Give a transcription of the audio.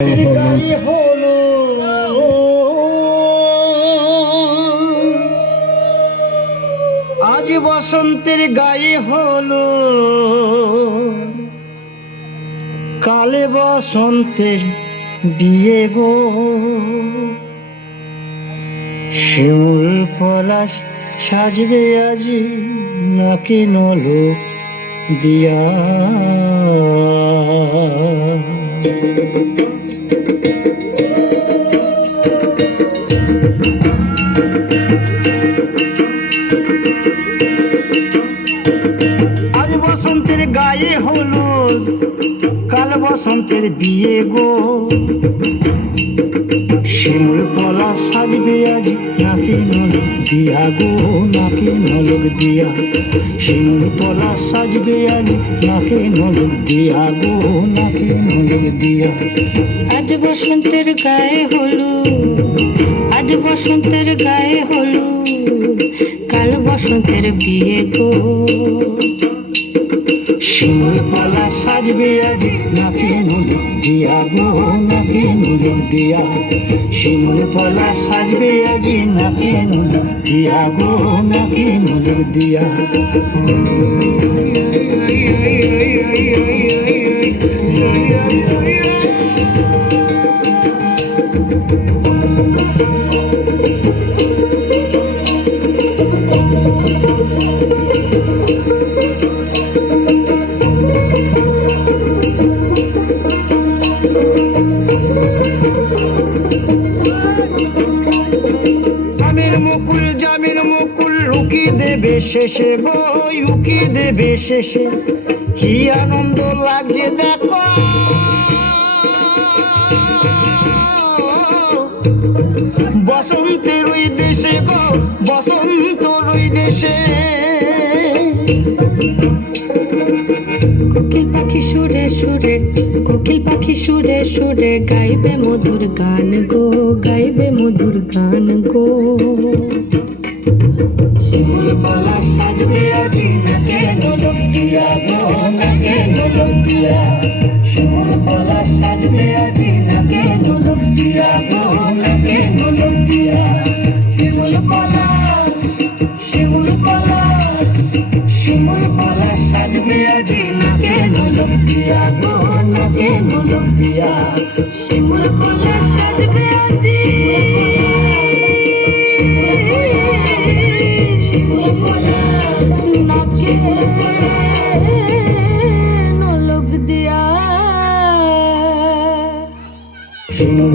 আজ বসন্তের গায়ে হলো। কালে বসন্তের বিয়ে গো। শিমুল পলাশ সাজবে আজি, নাকি নলো দিয়া। গায়ে হলো কাল বসন্তের বিয়ে গো। শিমুল সাজবে আজ নাকি নলক দিয়া গো, নাকি নলক দিয়া। শিমুল পলা সাজবে আজ নাকি নলক দিয়া গো, নাকি নলক দিয়া। আজ বসন্তের গায়ে হলুদ, আজ বসন্তের গায়ে হলুদ, কাল বসন্তের বিয়ে গো। শিমুল পলা সাজবে আজি। নাকি নলক দিয়া গো, নাকি নলক দিয়া শিমুল পলা সাজবে আজি। নাকি নলক দিয়া গো, নাকি নলক দিয়া জামিন মুকুল মুকুল দেবে শেষে গো দেবে শেষে। কি আনন্দ লাগছে দেখো। বসন্তের ওই দেশে গো, বসন্ত ওই দেশে। সুরে, কোকিল পাখি সুরে সুরে গাইবে মধুর গান গো, গাইবে মধুর গান গো। শিমুল পালা সাজবে দিয়া গো নাকে নলক দিয়া শিমুল ফুলে সাজবে আজি। শিমুল পালা নাকে নলক দিয়া। শিমুল